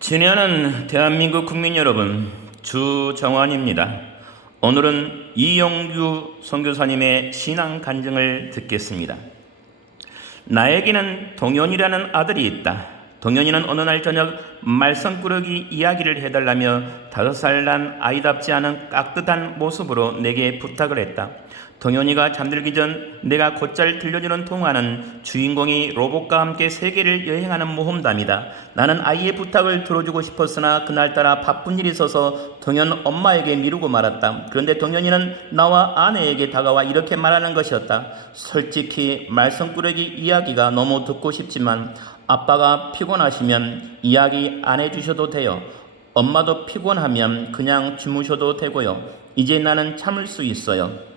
친애하는 대한민국 국민 여러분, 주정환입니다. 오늘은 이용규 선교사님의 신앙 간증을 듣겠습니다. 나에게는 동현이라는 아들이 있다. 동현이는 어느 날 저녁 말썽꾸러기 이야기를 해달라며 5살 난 아이답지 않은 깍듯한 모습으로 내게 부탁을 했다. 동현이가 잠들기 전 내가 곧잘 들려주는 동화는 주인공이 로봇과 함께 세계를 여행하는 모험담이다. 나는 아이의 부탁을 들어주고 싶었으나 그날따라 바쁜 일이 있어서 동현 엄마에게 미루고 말았다. 그런데 동현이는 나와 아내에게 다가와 이렇게 말하는 것이었다. 솔직히 말썽꾸러기 이야기가 너무 듣고 싶지만 아빠가 피곤하시면 이야기 안 해주셔도 돼요. 엄마도 피곤하면 그냥 주무셔도 되고요. 이제 나는 참을 수 있어요.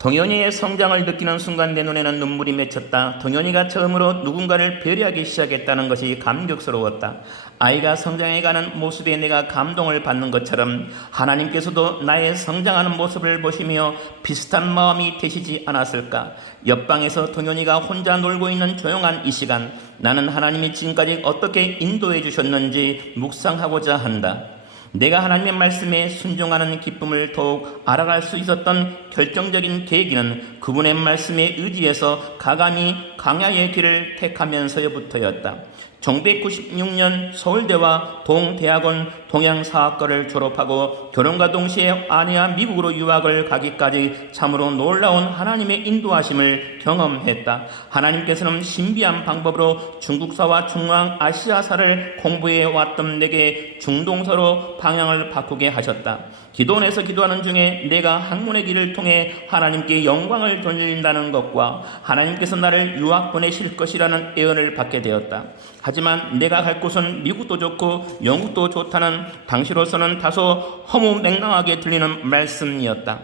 동현이의 성장을 느끼는 순간 내 눈에는 눈물이 맺혔다. 동현이가 처음으로 누군가를 배려하기 시작했다는 것이 감격스러웠다. 아이가 성장해가는 모습에 내가 감동을 받는 것처럼 하나님께서도 나의 성장하는 모습을 보시며 비슷한 마음이 되시지 않았을까. 옆방에서 동현이가 혼자 놀고 있는 조용한 이 시간, 나는 하나님이 지금까지 어떻게 인도해 주셨는지 묵상하고자 한다. 내가 하나님의 말씀에 순종하는 기쁨을 더욱 알아갈 수 있었던 결정적인 계기는 그분의 말씀에 의지해서 가감히 광야의 길을 택하면서부터였다. 1996년 서울대와 동대학원 동양사학과를 졸업하고 결혼과 동시에 아내와 미국으로 유학을 가기까지 참으로 놀라운 하나님의 인도하심을 경험했다. 하나님께서는 신비한 방법으로 중국사와 중앙아시아사를 공부해 왔던 내게 중동서로 방향을 바꾸게 하셨다. 기도원에서 기도하는 중에 내가 학문의 길을 통해 하나님께 영광을 돌린다는 것과 하나님께서 나를 유학 보내실 것이라는 예언을 받게 되었다. 하지만 내가 갈 곳은 미국도 좋고 영국도 좋다는 당시로서는 다소 허무맹랑하게 들리는 말씀이었다.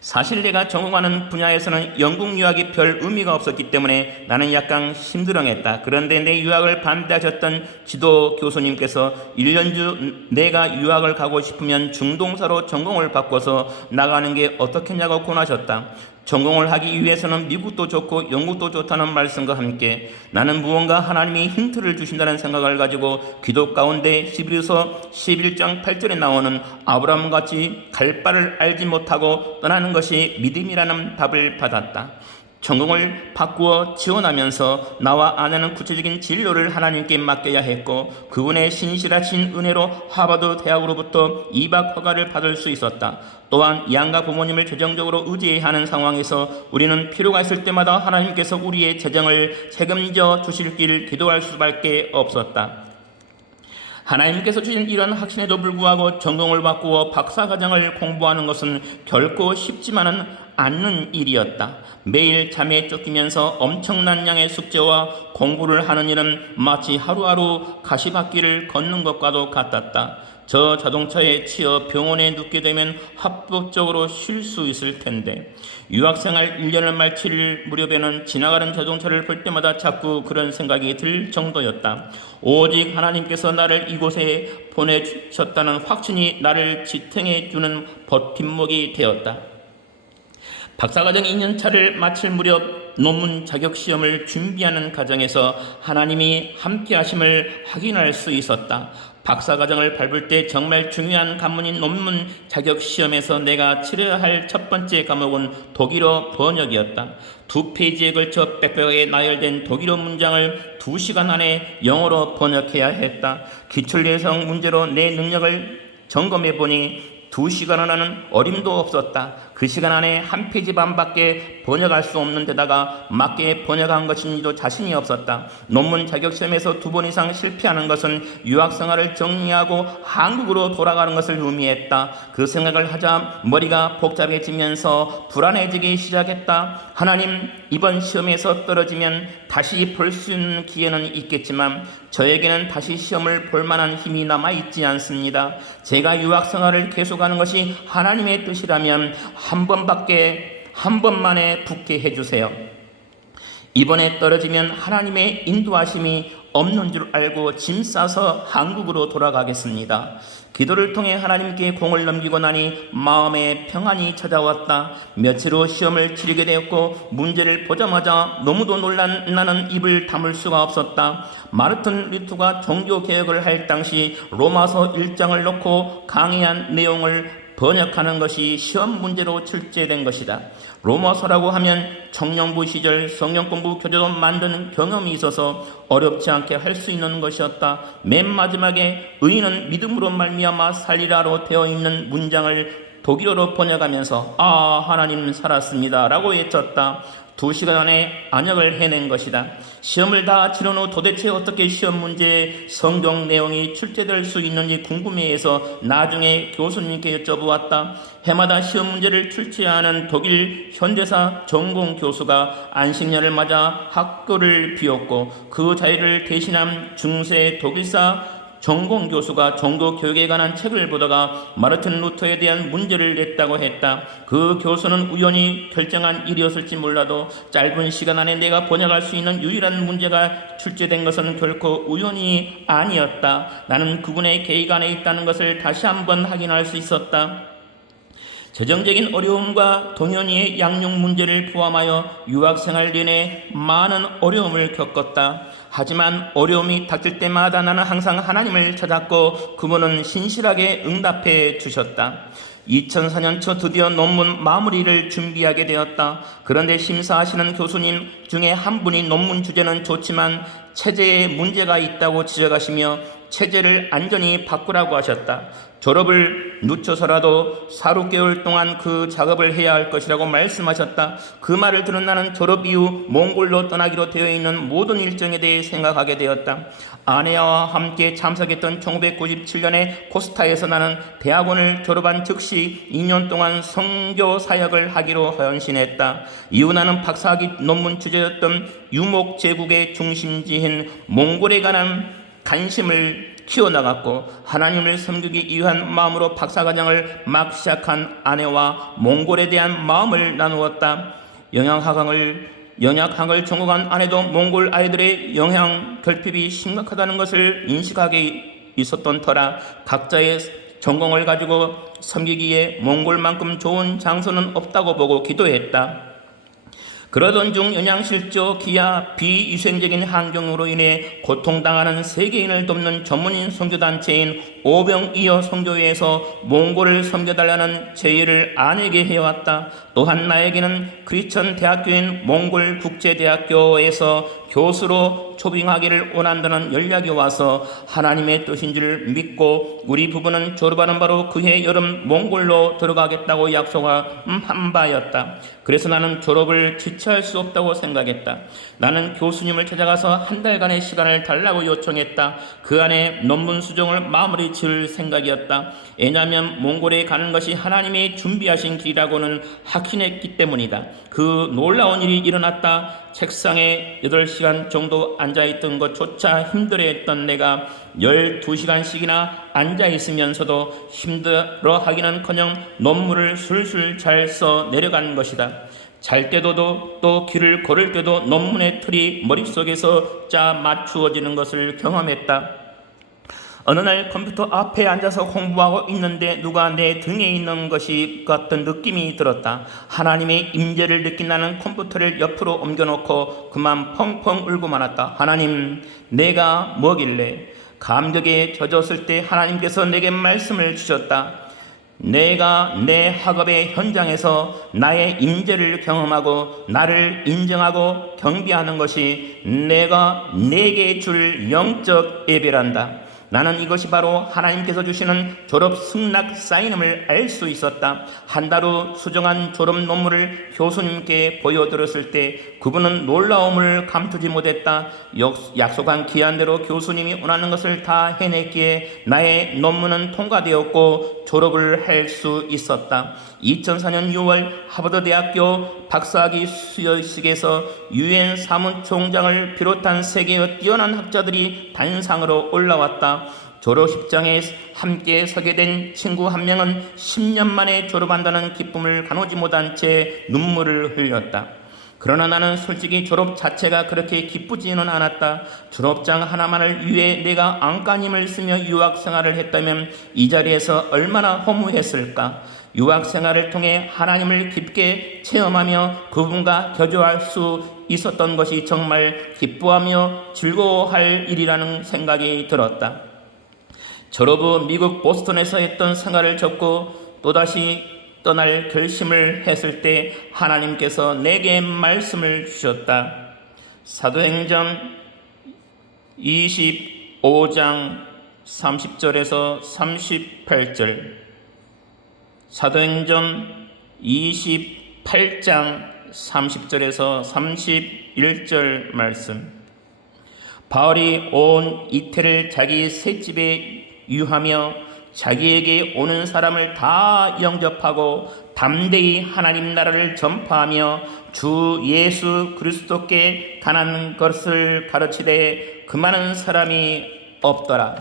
사실 내가 전공하는 분야에서는 영국 유학이 별 의미가 없었기 때문에 나는 약간 심드렁했다. 그런데 내 유학을 반대하셨던 지도 교수님께서 1년 주 내가 유학을 가고 싶으면 중동사로 전공을 바꿔서 나가는 게 어떻겠냐고 권하셨다. 전공을 하기 위해서는 미국도 좋고 영국도 좋다는 말씀과 함께 나는 무언가 하나님이 힌트를 주신다는 생각을 가지고 기도 가운데 히브리서 11장 8절에 나오는 아브라함같이 갈 바를 알지 못하고 떠나는 것이 믿음이라는 답을 받았다. 전공을 바꾸어 지원하면서 나와 아내는 구체적인 진로를 하나님께 맡겨야 했고 그분의 신실하신 은혜로 하버드 대학으로부터 입학 허가를 받을 수 있었다. 또한 양가 부모님을 재정적으로 의지해야 하는 상황에서 우리는 필요가 있을 때마다 하나님께서 우리의 재정을 책임져 주실 길 기도할 수밖에 없었다. 하나님께서 주신 이런 확신에도 불구하고 전공을 바꾸어 박사과정을 공부하는 것은 결코 쉽지만은 않는 일이었다. 매일 잠에 쫓기면서 엄청난 양의 숙제와 공부를 하는 일은 마치 하루하루 가시밭길을 걷는 것과도 같았다. 저 자동차에 치여 병원에 눕게 되면 합법적으로 쉴 수 있을 텐데 유학생활 1년을 마칠 무렵에는 지나가는 자동차를 볼 때마다 자꾸 그런 생각이 들 정도였다. 오직 하나님께서 나를 이곳에 보내주셨다는 확신이 나를 지탱해 주는 버팀목이 되었다. 박사과정 2년차를 마칠 무렵 논문 자격시험을 준비하는 과정에서 하나님이 함께하심을 확인할 수 있었다. 박사과정을 밟을 때 정말 중요한 관문인 논문 자격시험에서 내가 치러야 할 첫 번째 과목은 독일어 번역이었다. 2페이지에 걸쳐 빽빽하게 나열된 독일어 문장을 2시간 안에 영어로 번역해야 했다. 기출예성 문제로 내 능력을 점검해 보니 2시간 안에는 어림도 없었다. 그 시간 안에 한 페이지 반밖에 번역할 수 없는 데다가 맞게 번역한 것인지도 자신이 없었다. 논문 자격시험에서 2번 이상 실패하는 것은 유학생활을 정리하고 한국으로 돌아가는 것을 의미했다. 그 생각을 하자 머리가 복잡해지면서 불안해지기 시작했다. 하나님, 이번 시험에서 떨어지면 다시 볼 수 있는 기회는 있겠지만 저에게는 다시 시험을 볼 만한 힘이 남아있지 않습니다. 제가 유학생활을 계속하는 것이 하나님의 뜻이라면 한 번만에 붙게 해주세요. 이번에 떨어지면 하나님의 인도하심이 없는 줄 알고 짐 싸서 한국으로 돌아가겠습니다. 기도를 통해 하나님께 공을 넘기고 나니 마음에 평안이 찾아왔다. 며칠 후 시험을 치르게 되었고 문제를 보자마자 너무도 놀란 나는 입을 다물 수가 없었다. 마르틴 루터가 종교개혁을 할 당시 로마서 1장을 놓고 강의한 내용을 번역하는 것이 시험 문제로 출제된 것이다. 로마서라고 하면 청년부 시절 성경 공부 교재도 만드는 경험이 있어서 어렵지 않게 할 수 있는 것이었다. 맨 마지막에 의인은 믿음으로 말미암아 살리라로 되어 있는 문장을 독일어로 번역하면서 하나님 살았습니다 라고 외쳤다. 2시간 안에 안역을 해낸 것이다. 시험을 다 치른 후 도대체 어떻게 시험 문제에 성경 내용이 출제될 수 있는지 궁금해해서 나중에 교수님께 여쭤보았다. 해마다 시험 문제를 출제하는 독일 현대사 전공 교수가 안식년을 맞아 학교를 비웠고 그 자리를 대신한 중세 독일사 전공 교수가 종교 교육에 관한 책을 보다가 마르틴 루터에 대한 문제를 냈다고 했다. 그 교수는 우연히 결정한 일이었을지 몰라도 짧은 시간 안에 내가 번역할 수 있는 유일한 문제가 출제된 것은 결코 우연이 아니었다. 나는 그분의 계획 안에 있다는 것을 다시 한번 확인할 수 있었다. 재정적인 어려움과 동현이의 양육 문제를 포함하여 유학생활 내내 많은 어려움을 겪었다. 하지만 어려움이 닥칠 때마다 나는 항상 하나님을 찾았고 그분은 신실하게 응답해 주셨다. 2004년 초 드디어 논문 마무리를 준비하게 되었다. 그런데 심사하시는 교수님 중에 한 분이 논문 주제는 좋지만 체제에 문제가 있다고 지적하시며 체제를 안전히 바꾸라고 하셨다. 졸업을 늦춰서라도 4, 6개월 동안 그 작업을 해야 할 것이라고 말씀하셨다. 그 말을 들은 나는 졸업 이후 몽골로 떠나기로 되어 있는 모든 일정에 대해 생각하게 되었다. 아내와 함께 참석했던 1997년에 코스타에서 나는 대학원을 졸업한 즉시 2년 동안 선교 사역을 하기로 헌신했다. 이후 나는 박사학위 논문 주제였던 유목제국의 중심지인 몽골에 관한 관심을 키워나갔고 하나님을 섬기기 위한 마음으로 박사과정을 막 시작한 아내와 몽골에 대한 마음을 나누었다. 영양학을 전공한 아내도 몽골 아이들의 영양 결핍이 심각하다는 것을 인식하게 있었던 터라 각자의 전공을 가지고 섬기기에 몽골만큼 좋은 장소는 없다고 보고 기도했다. 그러던 중 영양실조, 기아, 비위생적인 환경으로 인해 고통당하는 세계인을 돕는 전문인 선교단체인 오병이어 선교회에서 몽골을 섬겨달라는 제의를 아내에게 해왔다. 또한 나에게는 크리스천 대학교인 몽골 국제대학교에서 교수로 초빙하기를 원한다는 연락이 와서 하나님의 뜻인 줄 믿고 우리 부부는 졸업하는 바로 그해 여름 몽골로 들어가겠다고 약속한 바였다. 그래서 나는 졸업을 지체할 수 없다고 생각했다. 나는 교수님을 찾아가서 한 달간의 시간을 달라고 요청했다. 그 안에 논문 수정을 마무리 지을 생각이었다. 왜냐하면 몽골에 가는 것이 하나님이 준비하신 길이라고는 확신했기 때문이다. 그 놀라운 일이 일어났다. 책상에 8시간 정도 앉아있던 것조차 힘들어했던 내가 12시간씩이나 앉아있으면서도 힘들어하기는커녕 논문을 술술 잘 써 내려간 것이다. 잘 때도 또 길을 걸을 때도 논문의 틀이 머릿속에서 짜 맞추어지는 것을 경험했다. 어느 날 컴퓨터 앞에 앉아서 공부하고 있는데 누가 내 등에 있는 것이 같은 느낌이 들었다. 하나님의 임재를 느낀 나는 컴퓨터를 옆으로 옮겨놓고 그만 펑펑 울고 말았다. 하나님, 내가 뭐길래? 감격에 젖었을 때 하나님께서 내게 말씀을 주셨다. 내가 내 학업의 현장에서 나의 임재를 경험하고 나를 인정하고 경배하는 것이 내가 내게 줄 영적 예배란다. 나는 이것이 바로 하나님께서 주시는 졸업 승낙 사인임을 알 수 있었다. 한 달 후 수정한 졸업 논문을 교수님께 보여드렸을 때 그분은 놀라움을 감추지 못했다. 약속한 기한대로 교수님이 원하는 것을 다 해냈기에 나의 논문은 통과되었고 졸업을 할 수 있었다. 2004년 6월 하버드 대학교 박사학위 수여식에서 유엔 사무총장을 비롯한 세계의 뛰어난 학자들이 단상으로 올라왔다. 졸업식장에 함께 서게 된 친구 한 명은 10년 만에 졸업한다는 기쁨을 가누지 못한 채 눈물을 흘렸다. 그러나 나는 솔직히 졸업 자체가 그렇게 기쁘지는 않았다. 졸업장 하나만을 위해 내가 안간힘을 쓰며 유학 생활을 했다면 이 자리에서 얼마나 허무했을까. 유학 생활을 통해 하나님을 깊게 체험하며 그분과 교제할 수 있었던 것이 정말 기뻐하며 즐거워할 일이라는 생각이 들었다. 졸업 후 미국 보스턴에서 했던 생활을 접고 또다시 떠날 결심을 했을 때 하나님께서 내게 말씀을 주셨다. 사도행전 25장 30절에서 38절, 사도행전 28장 30절에서 31절 말씀. 바울이 온 이태를 자기 셋집에 유하며 자기에게 오는 사람을 다 영접하고 담대히 하나님 나라를 전파하며 주 예수 그리스도께 가는 것을 가르치되 그 많은 사람이 없더라.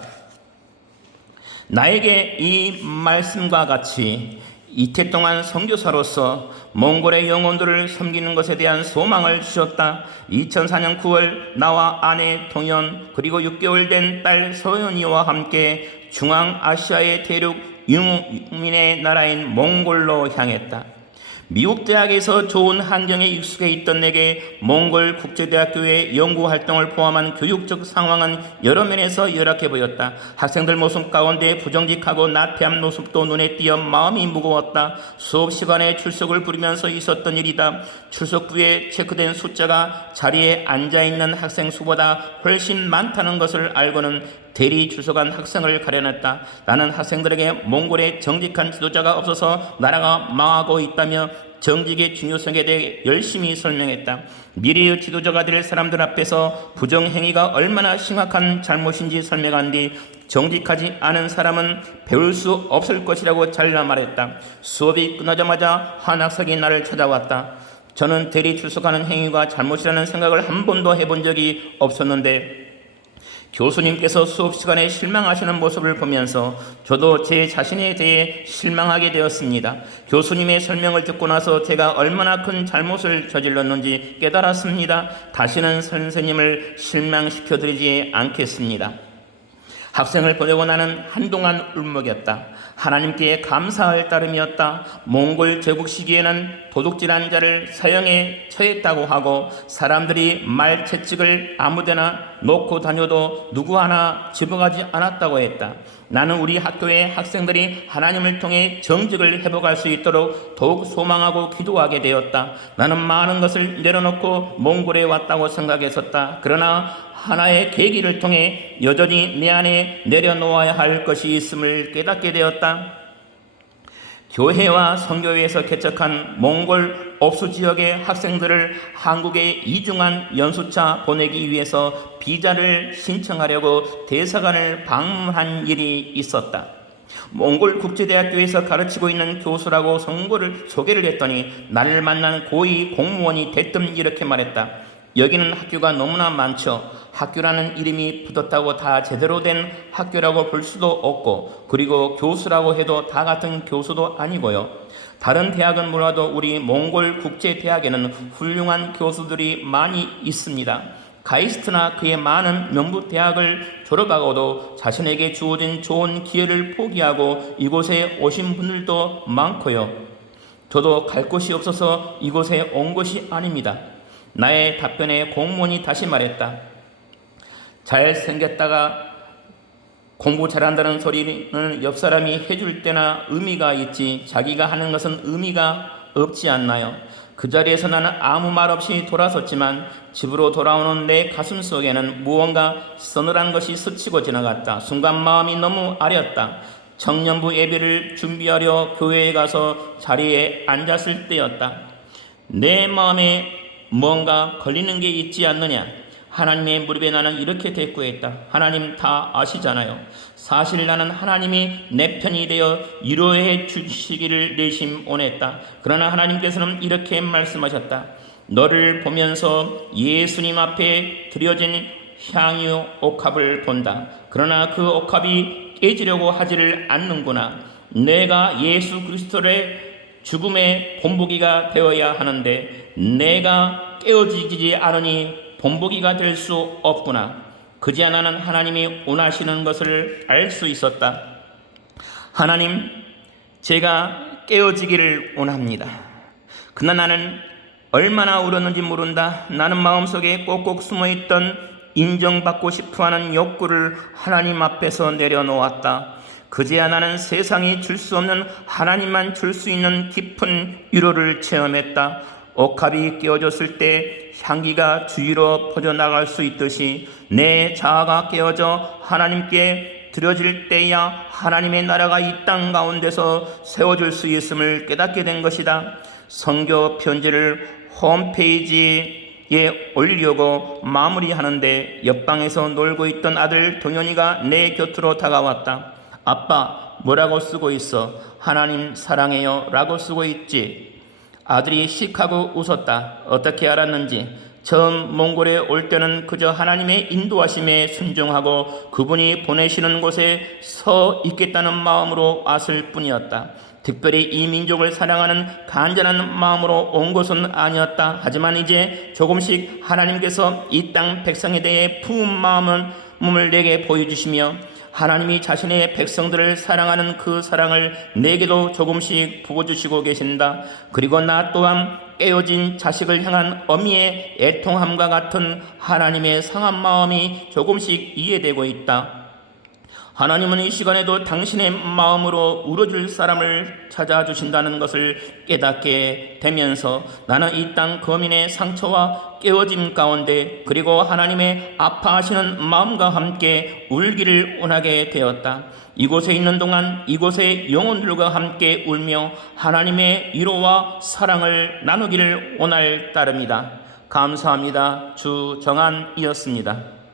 나에게 이 말씀과 같이 이태 동안 선교사로서 몽골의 영혼들을 섬기는 것에 대한 소망을 주셨다. 2004년 9월 나와 아내 동현 그리고 6개월 된 딸 서연이와 함께 중앙아시아의 대륙 유목민의 나라인 몽골로 향했다. 미국 대학에서 좋은 환경에 익숙해 있던 내게 몽골 국제대학교의 연구활동을 포함한 교육적 상황은 여러 면에서 열악해 보였다. 학생들 모습 가운데 부정직하고 나태한 모습도 눈에 띄어 마음이 무거웠다. 수업 시간에 출석을 부리면서 있었던 일이다. 출석부에 체크된 숫자가 자리에 앉아있는 학생 수보다 훨씬 많다는 것을 알고는 대리 출석한 학생을 가려냈다. 나는 학생들에게 몽골에 정직한 지도자가 없어서 나라가 망하고 있다며 정직의 중요성에 대해 열심히 설명했다. 미래의 지도자가 될 사람들 앞에서 부정행위가 얼마나 심각한 잘못인지 설명한 뒤 정직하지 않은 사람은 배울 수 없을 것이라고 잘라 말했다. 수업이 끝나자마자 한 학생이 나를 찾아왔다. 저는 대리 출석하는 행위가 잘못이라는 생각을 한 번도 해본 적이 없었는데 교수님께서 수업 시간에 실망하시는 모습을 보면서 저도 제 자신에 대해 실망하게 되었습니다. 교수님의 설명을 듣고 나서 제가 얼마나 큰 잘못을 저질렀는지 깨달았습니다. 다시는 선생님을 실망시켜드리지 않겠습니다. 학생을 보내고 나는 한동안 울먹였다. 하나님께 감사할 따름이었다. 몽골 제국 시기에는 도둑질한 자를 사형에 처했다고 하고 사람들이 말 채찍을 아무데나 놓고 다녀도 누구 하나 집어가지 않았다고 했다. 나는 우리 학교의 학생들이 하나님을 통해 정직을 회복할 수 있도록 더욱 소망하고 기도하게 되었다. 나는 많은 것을 내려놓고 몽골에 왔다고 생각했었다. 그러나 하나의 계기를 통해 여전히 내 안에 내려놓아야 할 것이 있음을 깨닫게 되었다. 교회와 선교회에서 개척한 몽골 옵수 지역의 학생들을 한국에 이중한 연수차 보내기 위해서 비자를 신청하려고 대사관을 방문한 일이 있었다. 몽골 국제대학교에서 가르치고 있는 교수라고 소개를 했더니 나를 만난 고위 공무원이 대뜸 이렇게 말했다. 여기는 학교가 너무나 많죠. 학교라는 이름이 붙었다고 다 제대로 된 학교라고 볼 수도 없고 그리고 교수라고 해도 다 같은 교수도 아니고요. 다른 대학은 몰라도 우리 몽골 국제대학에는 훌륭한 교수들이 많이 있습니다. 가이스트나 그의 많은 명부 대학을 졸업하고도 자신에게 주어진 좋은 기회를 포기하고 이곳에 오신 분들도 많고요. 저도 갈 곳이 없어서 이곳에 온 것이 아닙니다. 나의 답변에 공무원이 다시 말했다. 잘생겼다가 공부 잘한다는 소리는 옆 사람이 해줄 때나 의미가 있지 자기가 하는 것은 의미가 없지 않나요? 그 자리에서 나는 아무 말 없이 돌아섰지만 집으로 돌아오는 내 가슴 속에는 무언가 서늘한 것이 스치고 지나갔다. 순간 마음이 너무 아렸다. 청년부 예배를 준비하려 교회에 가서 자리에 앉았을 때였다. 내 마음에 뭔가 걸리는 게 있지 않느냐? 하나님의 무릎에 나는 이렇게 대꾸했다. 하나님 다 아시잖아요. 사실 나는 하나님이 내 편이 되어 위로해 주시기를 내심 원했다. 그러나 하나님께서는 이렇게 말씀하셨다. 너를 보면서 예수님 앞에 드려진 향유 옥합을 본다. 그러나 그 옥합이 깨지려고 하지를 않는구나. 내가 예수 그리스도의 죽음의 본보기가 되어야 하는데 내가 깨어지지 않으니 본보기가 될 수 없구나. 그제야 나는 하나님이 원하시는 것을 알 수 있었다. 하나님, 제가 깨어지기를 원합니다. 그러나 나는 얼마나 울었는지 모른다. 나는 마음속에 꼭꼭 숨어있던 인정받고 싶어하는 욕구를 하나님 앞에서 내려놓았다. 그제야 나는 세상이 줄 수 없는 하나님만 줄 수 있는 깊은 위로를 체험했다. 옥합이 깨어졌을 때 향기가 주위로 퍼져나갈 수 있듯이 내 자아가 깨어져 하나님께 드려질 때야 하나님의 나라가 이 땅 가운데서 세워질 수 있음을 깨닫게 된 것이다. 선교 편지를 홈페이지에 올리려고 마무리하는데 옆방에서 놀고 있던 아들 동현이가 내 곁으로 다가왔다. 아빠, 뭐라고 쓰고 있어? 하나님 사랑해요 라고 쓰고 있지. 아들이 씩 하고 웃었다. 어떻게 알았는지. 처음 몽골에 올 때는 그저 하나님의 인도하심에 순종하고 그분이 보내시는 곳에 서 있겠다는 마음으로 왔을 뿐이었다. 특별히 이 민족을 사랑하는 간절한 마음으로 온 것은 아니었다. 하지만 이제 조금씩 하나님께서 이 땅 백성에 대해 부은 마음을 내게 보여주시며 하나님이 자신의 백성들을 사랑하는 그 사랑을 내게도 조금씩 부어주시고 계신다. 그리고 나 또한 깨어진 자식을 향한 어미의 애통함과 같은 하나님의 상한 마음이 조금씩 이해되고 있다. 하나님은 이 시간에도 당신의 마음으로 울어줄 사람을 찾아주신다는 것을 깨닫게 되면서 나는 이 땅 거민의 상처와 깨어짐 가운데 그리고 하나님의 아파하시는 마음과 함께 울기를 원하게 되었다. 이곳에 있는 동안 이곳의 영혼들과 함께 울며 하나님의 위로와 사랑을 나누기를 원할 따름이다. 감사합니다. 주정한이었습니다.